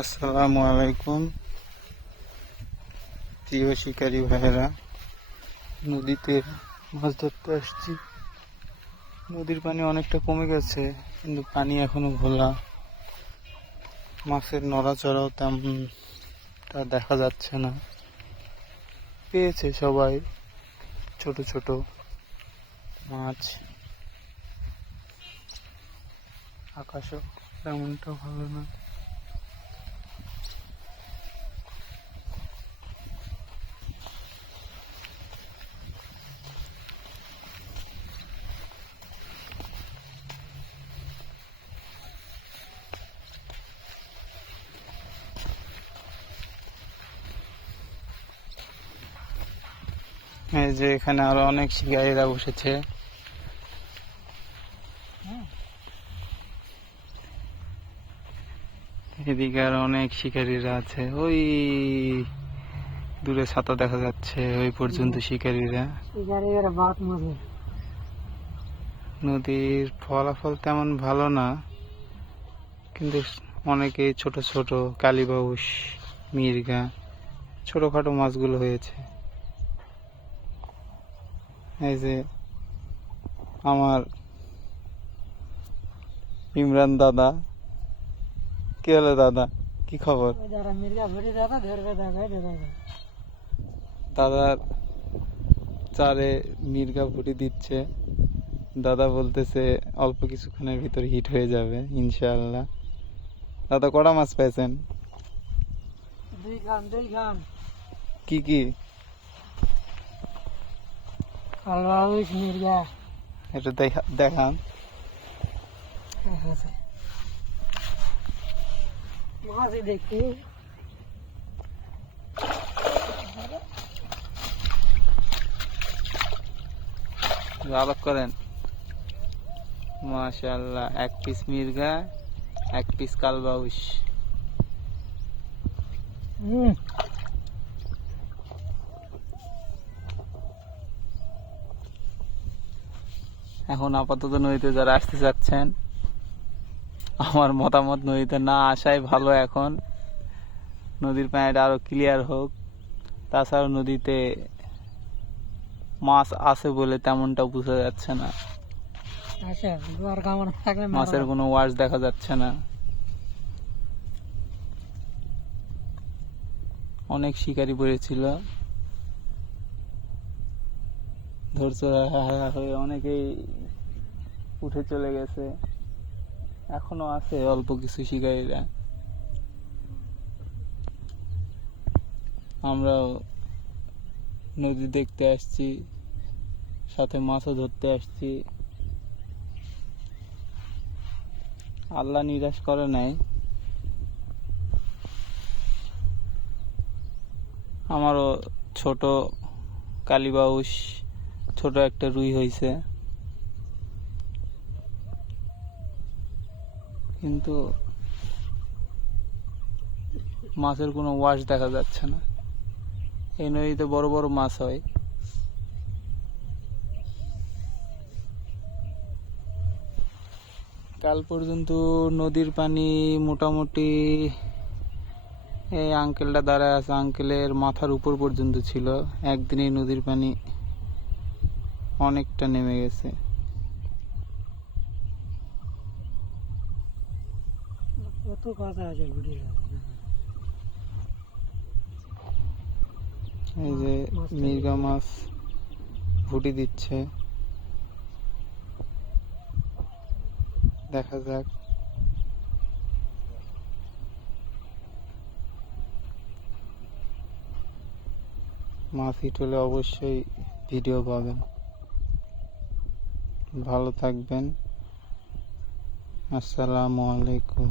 আসসালামু আলাইকুম প্রিয় শিকারী ভাইয়েরা। নদীতে মাছ ধরতে আসছি। নদীর পানি অনেকটা কমে গেছে, কিন্তু পানি এখনো ঘোলা। মাছের নড়াচড়াও তেমনটা দেখা যাচ্ছে না। পেয়েছে সবাই ছোট ছোট মাছ। আকাশও তেমনটা ভালো না। এই যে এখানে আরো অনেক শিকারীরা বসেছে। এদিকে আর অনেক শিকারীরা আছে। ওই দূরে ছাতা দেখা যাচ্ছে, ওই পর্যন্ত শিকারীরা। নদীর ফলাফল তেমন ভালো না, কিন্তু অনেকেই ছোট ছোট কালীবাউস, মির্গা, ছোটখাটো মাছগুলো হয়েছে। এই যে আমার ইমরান দাদা। কি হলো দাদা, কি খবর? দাদার চারে মির্গা ভুটি দিচ্ছে। দাদা বলতেছে অল্প কিছুক্ষণের ভিতর হিট হয়ে যাবে ইনশাআল্লাহ। দাদা কটা মাছ পেয়েছেন? কি কি? এটা দেখান। দেখি আলাপ করেন। মাশাআল্লাহ, এক পিস মির্গা, এক পিস কালবাউস। এখন আপাতত নদীতে যারা আসতে চাচ্ছেন, আমার মতামত নদীতে না আসাই ভালো। এখন নদীর পানিটা আরো ক্লিয়ার হোক। তাছাড়া নদীতে মাছ আছে বলে তেমনটা বোঝা যাচ্ছে না। মাছের কোনো ওয়াশ দেখা যাচ্ছে না। অনেক শিকারী পড়েছিল, ধরছড়া হয়ে অনেকেই উঠে চলে গেছে। এখনো আছে অল্প কিছু শিকারীরা। আমরাও নদী দেখতে আসছি, সাথে মাছও ধরতে আসছি। আল্লাহ নিরাশ করে নাই। আমারও ছোট কালীবাউস, ছোট একটা রুই হয়েছে, কিন্তু মাছের কোনো ওয়াশ দেখা যাচ্ছে না। এই নদীতে বড় বড় মাছ হয়। কাল পর্যন্ত নদীর পানি মোটামুটি, এই আঙ্কেলটা দাঁড়ায় আছে, আঙ্কেলের মাথার উপর পর্যন্ত ছিল। একদিনেই নদীর পানি অনেকটা নেমে গেছে। এই যে মির্গা মাছ ভুটি দিচ্ছে, দেখা যাক। মাছ হিট হলে অবশ্যই ভিডিও পাবেন। ভালো থাকবেন। আসসালামু আলাইকুম।